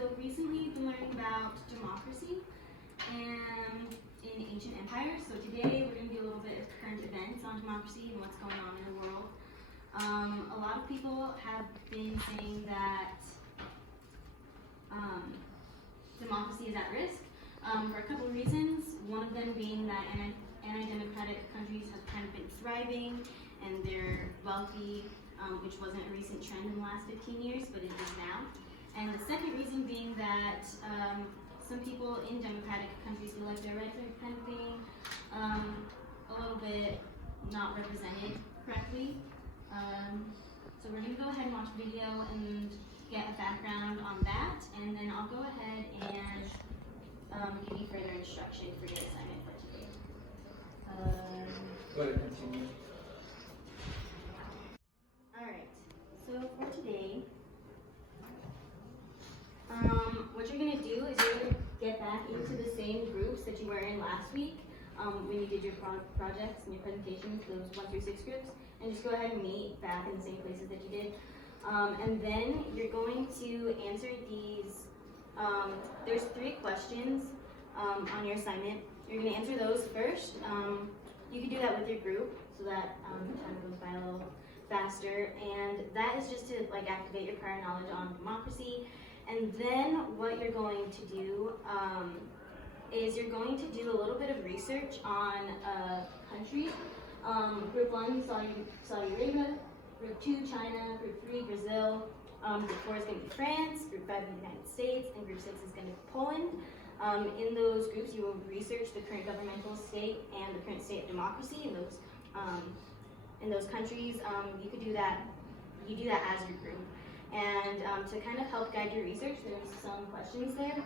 So recently we've been learning about democracy and in ancient empires. So today we're going to do a little bit of current events on democracy and what's going on in the world. A lot of people have been saying that democracy is at risk for a couple of reasons. One of them being that anti-democratic countries have kind of been thriving and they're wealthy, which wasn't a recent trend in the last 15 years, but it is now. And the second reason being that some people in democratic countries feel like their rights are kind of being a little bit not represented correctly. So we're going to go ahead and watch a video and get a background on that, and then I'll go ahead and give you further instruction for your assignment for today. Go ahead, continue. Alright, so for today, what you're going to do is you're going to get back into the same groups that you were in last week when you did your projects and your presentations, those 1 through 6 groups, and just go ahead and meet back in the same places that you did. And then you're going to answer these, there's 3 questions on your assignment. You're going to answer those first. You can do that with your group so that time goes by a little faster, and that is just to activate your prior knowledge on democracy. And then what you're going to do is you're going to do a little bit of research on a country. Group 1, Saudi Arabia. Group 2, China. Group 3, Brazil. Group 4 is going to be France. Group 5, the United States. And Group 6 is going to be Poland. In those groups, you will research the current governmental state and the current state of democracy in those countries. You could do that. You do that as your group. And to kind of help guide your research, there's some questions there.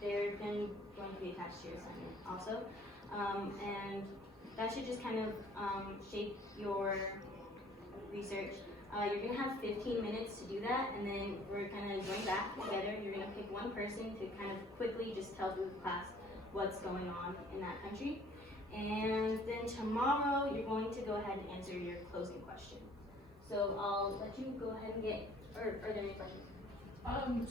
They're going to be attached to your assignment also. And that should just kind of shape your research. You're going to have 15 minutes to do that, and then we're kind of going back together. You're going to pick one person to kind of quickly just tell the class what's going on in that country. And then tomorrow, you're going to go ahead and answer your closing question. So I'll let you go ahead and get, or are there any questions?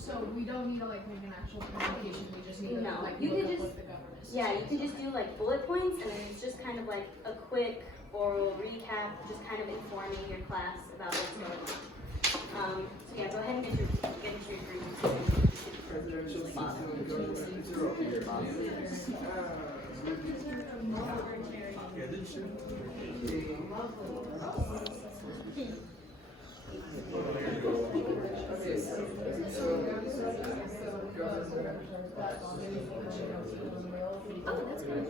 So we don't need to make an actual presentation, we just need to No, look you up could just, what the government is. yeah, you can just do bullet points, and then it's just kind of like a quick oral recap, just kind of informing your class about what's going on. So yeah, go ahead and get into your group. Presidential system of government. Oh, that's good.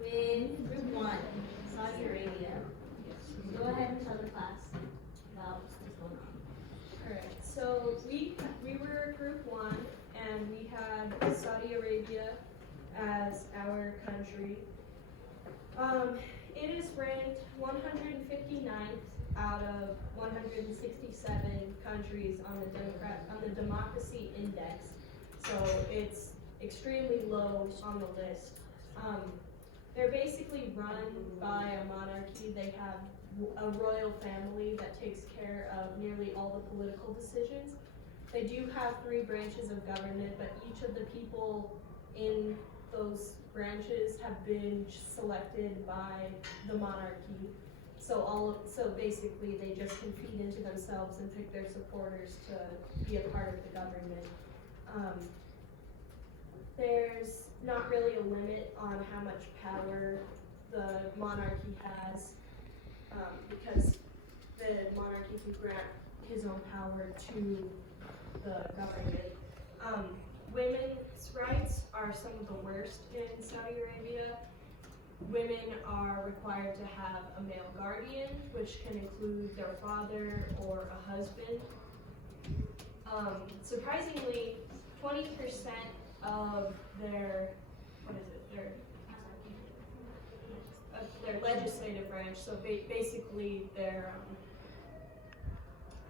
With Group 1, Saudi Arabia, go ahead and tell the class about what's going on. Alright, so we were Group 1 and we had Saudi Arabia as our country. It is ranked 159th out of 167 countries on the Democracy Index, so it's extremely low on the list. They're basically run by a monarchy. They have a royal family that takes care of nearly all the political decisions. They do have 3 branches of government, but each of the people in those branches have been selected by the monarchy. So basically they just can feed into themselves and pick their supporters to be a part of the government. There's not really a limit on how much power the monarchy has, because the monarchy can grant his own power to the government. Women's rights are some of the worst in Saudi Arabia. women are required to have a male guardian, which can include their father or a husband. Surprisingly, 20% of their legislative branch, so basically their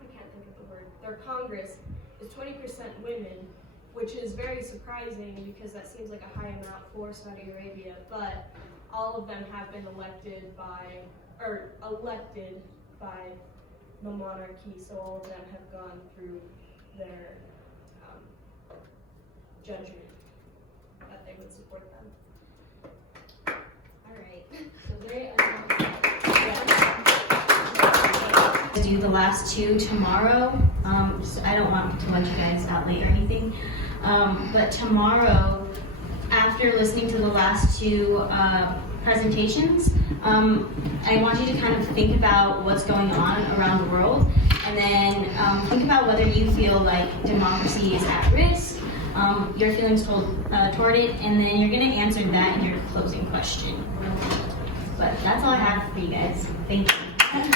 I can't think of the word, their Congress is 20% women, which is very surprising because that seems like a high amount for Saudi Arabia, but all of them have been elected by the monarchy, so all of them have gone through their judgment that they would support them. Alright, so very do the last two tomorrow. So I don't want to let you guys out late or anything. But tomorrow, after listening to the last two presentations, I want you to kind of think about what's going on around the world, and then think about whether you feel like democracy is at risk, your feelings toward it, and then you're going to answer that in your closing question. But that's all I have for you guys. Thank you.